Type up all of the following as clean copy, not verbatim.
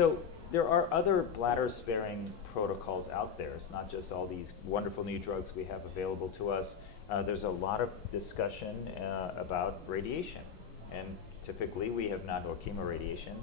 So there are other bladder-sparing protocols out there. It's not just all these wonderful new drugs we have available to us. There's a lot of discussion about radiation, and typically we have not, or chemoradiation.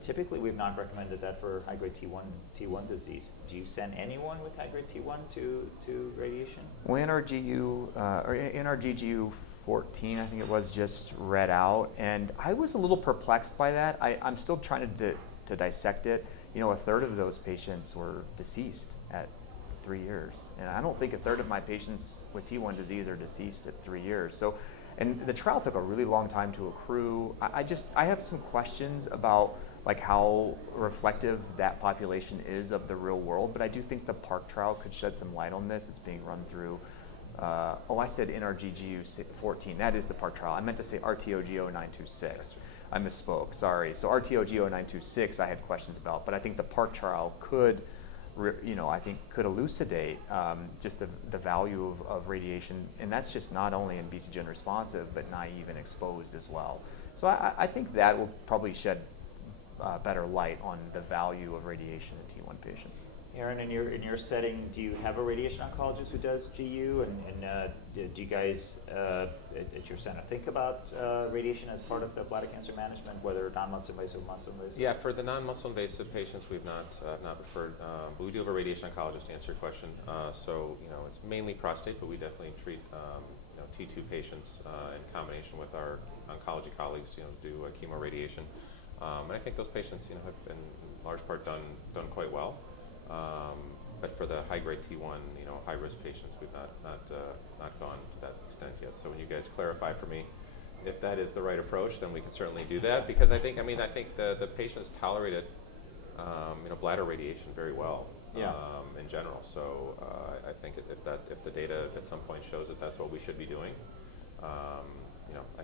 Typically we've not recommended that for high-grade T1 disease. Do you send anyone with high-grade T1 to radiation? Well, in our GGU 14, I think it was, just read out, and I was a little perplexed by that. I'm still trying to dissect it. You know, a third of those patients were deceased at 3 years, and I don't think a third of my patients with T1 disease are deceased at 3 years. So, and the trial took a really long time to accrue. I have some questions about like how reflective that population is of the real world, but I do think the PARC trial could shed some light on this. It's being run through, I said NRGGU 14, that is the PARC trial. I meant to say RTOGO 926. I misspoke, sorry. So RTOGO 926 I had questions about, but I think the PARC trial could, I think could elucidate just the value of radiation, and that's just not only in BCG unresponsive, but naive and exposed as well. So I think that will probably shed better light on the value of radiation in T1 patients. Aaron, in your setting, do you have a radiation oncologist who does GU, and do you guys at your center think about radiation as part of the bladder cancer management, whether non-muscle invasive or muscle invasive? Yeah, for the non-muscle invasive patients, we've not referred, but we do have a radiation oncologist to answer your question. So it's mainly prostate, but we definitely treat T2 patients in combination with our oncology colleagues. Do chemoradiation, and I think those patients have in large part done quite well. But for the high-grade T1, high-risk patients, we've not gone to that extent yet. So when you guys clarify for me if that is the right approach, then we can certainly do that, because I think the patients tolerated bladder radiation very well. Yeah. In general. So I think if the data at some point shows that that's what we should be doing, I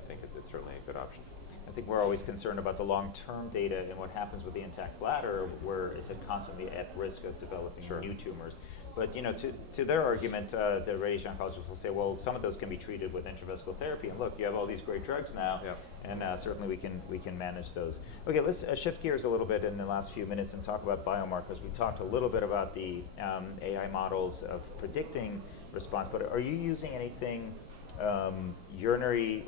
think it's certainly a good option. I think we're always concerned about the long-term data and what happens with the intact bladder, where it's constantly at risk of developing new tumors. But to their argument, the radiation oncologists will say, well, some of those can be treated with intravesical therapy, and look, you have all these great drugs now, and certainly we can manage those. Okay, let's shift gears a little bit in the last few minutes and talk about biomarkers. We talked a little bit about the AI models of predicting response, but are you using anything? Urinary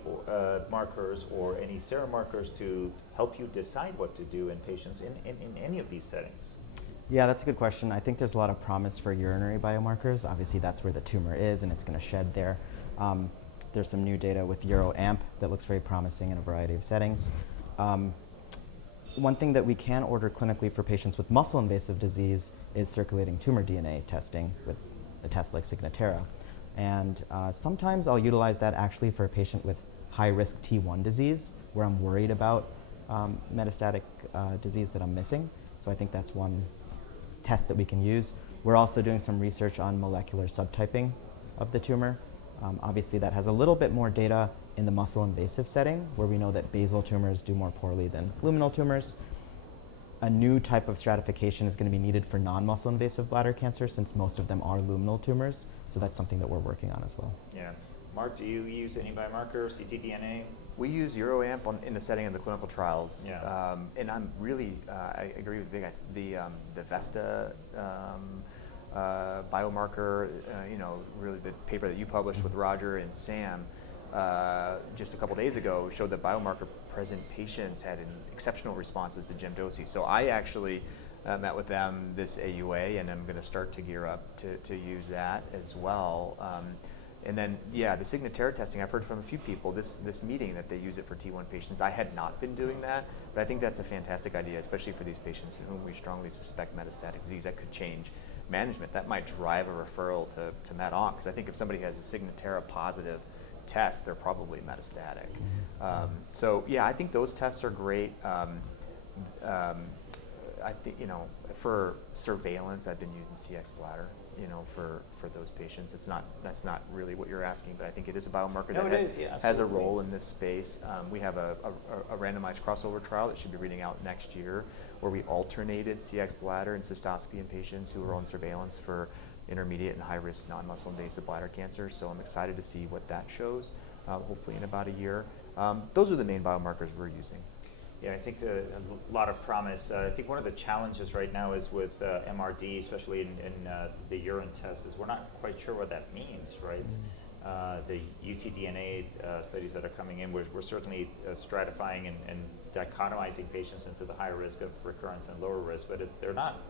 markers or any serum markers to help you decide what to do in patients in any of these settings? Yeah, that's a good question. I think there's a lot of promise for urinary biomarkers. Obviously, that's where the tumor is, and it's going to shed there. There's some new data with UroAmp that looks very promising in a variety of settings. One thing that we can order clinically for patients with muscle-invasive disease is circulating tumor DNA testing with a test like Signatera. And sometimes I'll utilize that actually for a patient with high-risk T1 disease, where I'm worried about metastatic disease that I'm missing. So I think that's one test that we can use. We're also doing some research on molecular subtyping of the tumor. Obviously, that has a little bit more data in the muscle-invasive setting, where we know that basal tumors do more poorly than luminal tumors. A new type of stratification is going to be needed for non-muscle invasive bladder cancer, since most of them are luminal tumors. So that's something that we're working on as well. Yeah. Mark, do you use any biomarker, ctDNA? We use UroAmp in the setting of the clinical trials. Yeah. And I'm really, I agree with Vig. The Vesta biomarker, really the paper that you published with Roger and Sam just a couple days ago showed that biomarker present patients had exceptional responses to gemdosi. So I actually met with them this AUA, and I'm going to start to gear up to use that as well. And then, yeah, the Signatera testing, I've heard from a few people this meeting that they use it for T1 patients. I had not been doing that, but I think that's a fantastic idea, especially for these patients in whom we strongly suspect metastatic disease. That could change management. That might drive a referral to Med-Onc, because I think if somebody has a Signatera positive test, they're probably metastatic. So yeah, I think those tests are great. I think, for surveillance, I've been using CX bladder, for those patients. That's not really what you're asking, but I think it is a biomarker that has a role in this space. We have a randomized crossover trial that should be reading out next year, where we alternated CX bladder and cystoscopy in patients who were on surveillance for intermediate and high-risk non-muscle invasive bladder cancer. So I'm excited to see what that shows, hopefully in about a year. Those are the main biomarkers we're using. Yeah, I think a lot of promise. I think one of the challenges right now is with MRD, especially in the urine test, is we're not quite sure what that means, right? The UTDNA studies that are coming in, we're certainly stratifying and dichotomizing patients into the higher risk of recurrence and lower risk, but they're not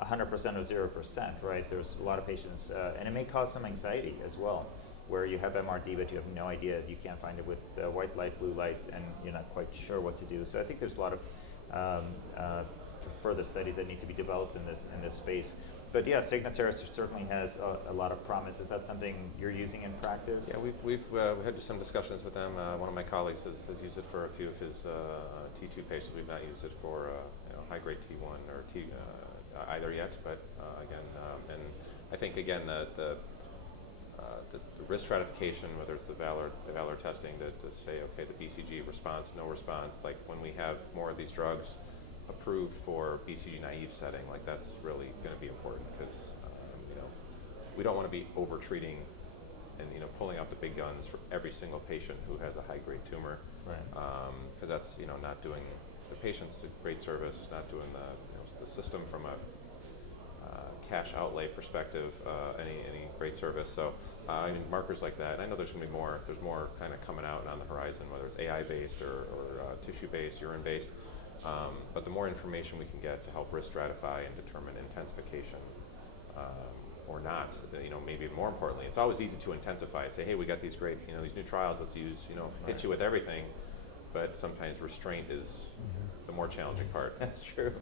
100% or 0%, right? There's a lot of patients, and it may cause some anxiety as well, where you have MRD, but you have no idea, you can't find it with white light, blue light, and you're not quite sure what to do. So I think there's a lot of further studies that need to be developed in this space. But yeah, Signatera certainly has a lot of promise. Is that something you're using in practice? Yeah, we've had some discussions with them. One of my colleagues has used it for a few of his T2 patients. We've not used it for high-grade T1 or T either yet, but again, and I think again the risk stratification, whether it's the Valor testing to say, okay, the BCG response, no response, like when we have more of these drugs approved for BCG naive setting, like that's really going to be important because we don't want to be over treating and pulling out the big guns for every single patient who has a high grade tumor, right? Because that's not doing the patients a great service, not doing the system from a cash outlay perspective any great service. So I mean, markers like that, and I know there's going to be more. There's more kind of coming out on the horizon, whether it's AI based or tissue based, urine based. But the more information we can get to help risk stratify and determine intensification or not, maybe more importantly, it's always easy to intensify. Say, hey, we got these great, these new trials. Let's use, hit you with everything. But sometimes restraint is the more challenging part. That's true.